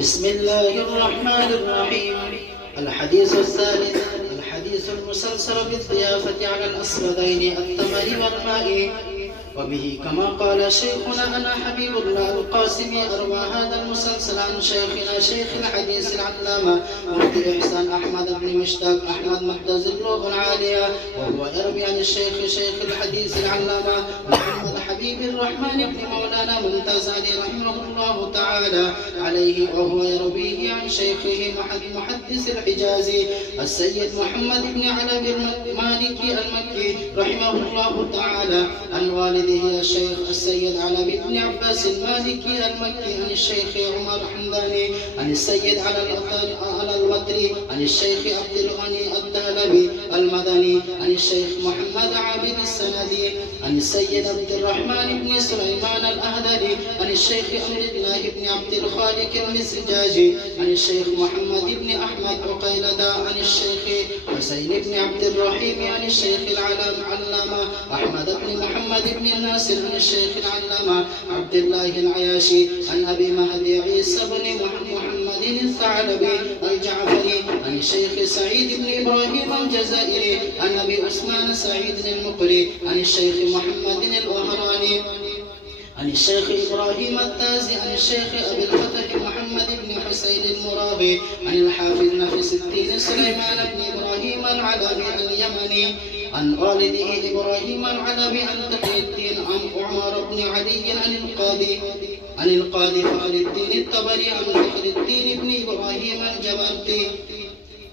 بسم الله الرحمن الرحيم. الحديث الثالث، الحديث المسلسل بالضيافة على الأسودين التمر والماء. وبه كما قال شيخنا أنا حبيب الله القاسمي أروى هذا المسلسل عن شيخنا شيخ الحديث العلامة مفتي إحسان أحمد بن مشتاق أحمد محدث اللغة العالية، وهو يروي عن الشيخ شيخ الحديث العلامة محمد حبيب الرحمن بن مولانا ممتاز علي رحمه الله تعالى عليه، وهو يرويه عن شيخه محدث الحجاز السيد محمد بن علوي المالكي المكي رحمه الله تعالى عن والده الشيخ السيد علوي بن عباس المالكي المكي عن الشيخ عمر حمداني عن السيد على الوتري عن الشيخ عبد الغني الدهلوي المدني عن الشيخ محمد عابد السندي عن السيد عبد الرحمن بن سليمان الأهدري عن الشيخ أمر الله بن عبد الخالق المزجاجي عن الشيخ محمد بن أحمد عقيلة عن الشيخ حسين بن عبد الرحيم عن الشيخ العلامة أحمد بن محمد بن الناصر عن الشيخ العلامة عبد الله العياشي عن أبي مهدي عيسى بن محمد الثعلبي الجعفري عن الشيخ سعيد بن إبراهيم الجزائري عن أبي عثمان سعيد المقري عن الشيخ محمد الوهراني عن الشيخ إبراهيم التازي عن الشيخ أبي الفتح محمد بن حسين المراغي عن الحافظ نفس الدين سليمان بن إبراهيم العلوي اليمني عن والده إبراهيم العلوي عن تقي الدين عن عمر بن علي عن القاضي فخر الدين الطبري عن فخر الدين بن إبراهيم الجبرتي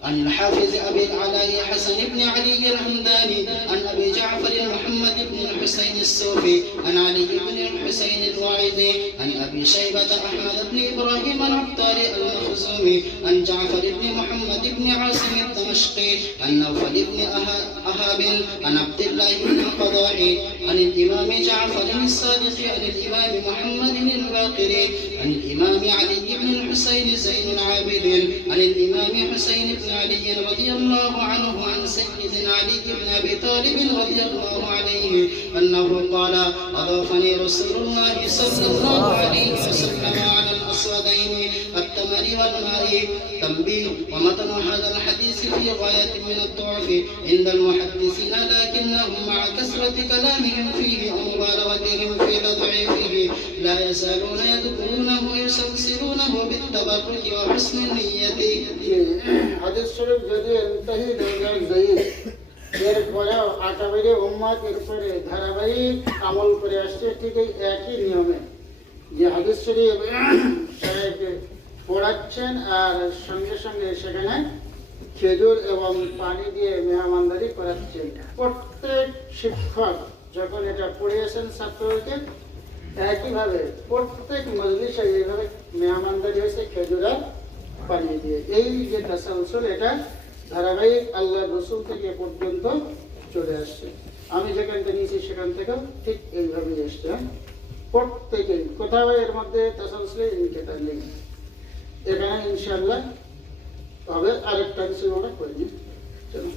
عن الحافظ أبي العلاء حسن بن علي الحمداني عن أبي جعفر محمد بن الحسين الصوفي عن علي بن الحسين الواعظي عن أبي شيبة أحمد بن إبراهيم العطاري المخزومي عن جعفر بن محمد بن عاصم الدمشقي عن نوفل بن أهاب عن عبد الله بن القضاء عن الإمام جعفر الصادق عن الإمام محمد الباقر عن الإمام علي بن الحسين زين العابدين عن الإمام حسين بن علي رضي الله عنه عن سيدنا علي بن أبي طالب رضي الله عليه أنه قال أضافني رسول الله صلى الله عليه وسلم على الأسودين التمر والماء. تنبيه: ومتن هذا الحديث في غاية من الضعف عند المحدثين، لكنهم مع كثرة كلامهم فيه ومبالغتهم في تضعيفه لا يزالون يذكرونه ويسلسلونه بالتبرك وحسن النية. হাদিস শরীফ যদি ইনতাহি দরজার যায়ী এরপরেও আটাবাড়ি উম্মত এরপরে ধারাবাহিক আমল করে আসছে ঠিক এই একই নিয়মে যে হাদিস শরীফ সাহেব পড়াচ্ছেন আর সঙ্গে সঙ্গে সেখানে খেজুর এবং পানি দিয়ে মেহমানদারি করাচ্ছেন। প্রত্যেক শিক্ষক যখন এটা পড়িয়েছেন ছাত্রকে একইভাবে প্রত্যেক মজলিসে এইভাবে মেহমানদারি হয়েছে খেজুর আর পানি দিয়ে। এই যে তাসালসুল এটা ধারাবাহিক আল্লাহ রসুল থেকে পর্যন্ত চলে আসছে। আমি যেখান থেকে নিয়েছি সেখান থেকেও ঠিক এইভাবেই এসছে। প্রত্যেকেই কোথাও এর মধ্যে তাসালসুলে ইনকেতা নেই। এখানে ইনশাআল্লাহ হবে আরেকটা কিছু আমরা করিনি। চলো।